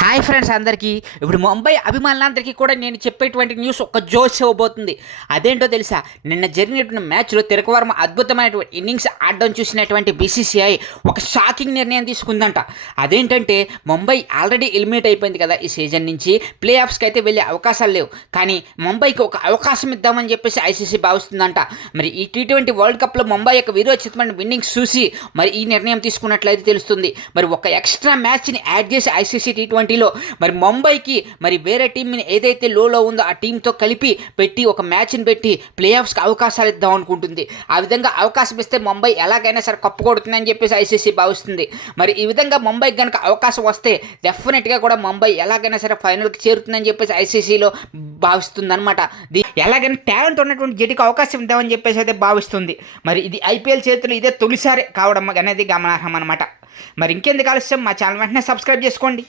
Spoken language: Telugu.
హాయ్ ఫ్రెండ్స్ అందరికీ ఇప్పుడు ముంబై అభిమానులందరికీ కూడా నేను చెప్పేటువంటి న్యూస్ ఒక జోష్ ఇవ్వబోతుంది. అదేంటో తెలుసా, నిన్న జరిగినటువంటి మ్యాచ్లో తిలకవర్మ అద్భుతమైనటువంటి ఇన్నింగ్స్ ఆడడం చూసినటువంటి బీసీసీఐ ఒక షాకింగ్ నిర్ణయం తీసుకుందంట. అదేంటంటే ముంబై ఆల్రెడీ ఎలిమినేట్ అయిపోయింది కదా ఈ సీజన్ నుంచి, ప్లే ఆఫ్స్కి అయితే వెళ్ళే అవకాశాలు లేవు. కానీ ముంబైకి ఒక అవకాశం ఇద్దామని చెప్పేసి ఐసీసీ భావిస్తుందంట. మరి ఈ టీ20 వరల్డ్ కప్లో ముంబై యొక్క వీరోచితమైన విన్నింగ్స్ చూసి మరి ఈ నిర్ణయం తీసుకున్నట్లయితే తెలుస్తుంది. మరి ఒక ఎక్స్ట్రా మ్యాచ్ని యాడ్ చేసి ఐసీసీ టీ20లో మరి ముంబైకి మరి వేరే టీంని ఏదైతే లోలో ఉందో ఆ టీంతో కలిపి పెట్టి ఒక మ్యాచ్ని పెట్టి ప్లే ఆఫ్స్కి అవకాశాలు ఇద్దాం అనుకుంటుంది. ఆ విధంగా అవకాశం ఇస్తే ముంబై ఎలాగైనా సరే కప్పు కొడుతుందని చెప్పేసి ఐసీసీ భావిస్తుంది. మరి ఈ విధంగా ముంబైకి కనుక అవకాశం వస్తే డెఫినెట్గా కూడా ముంబై ఎలాగైనా సరే ఫైనల్కి చేరుతుందని చెప్పేసి ఐసీసీలో భావిస్తుంది అనమాట. ఎలాగైనా టాలెంట్ ఉన్నటువంటి జట్టుకి అవకాశం ఇద్దామని చెప్పేసి అయితే భావిస్తుంది. మరి ఇది ఐపీఎల్ చేతులు ఇదే తొలిసారి కావడం అనేది గమనార్హం అనమాట. మరి ఇంకెందుకు ఆలస్యం, మా ఛానల్ వెంటనే సబ్స్క్రైబ్ చేసుకోండి.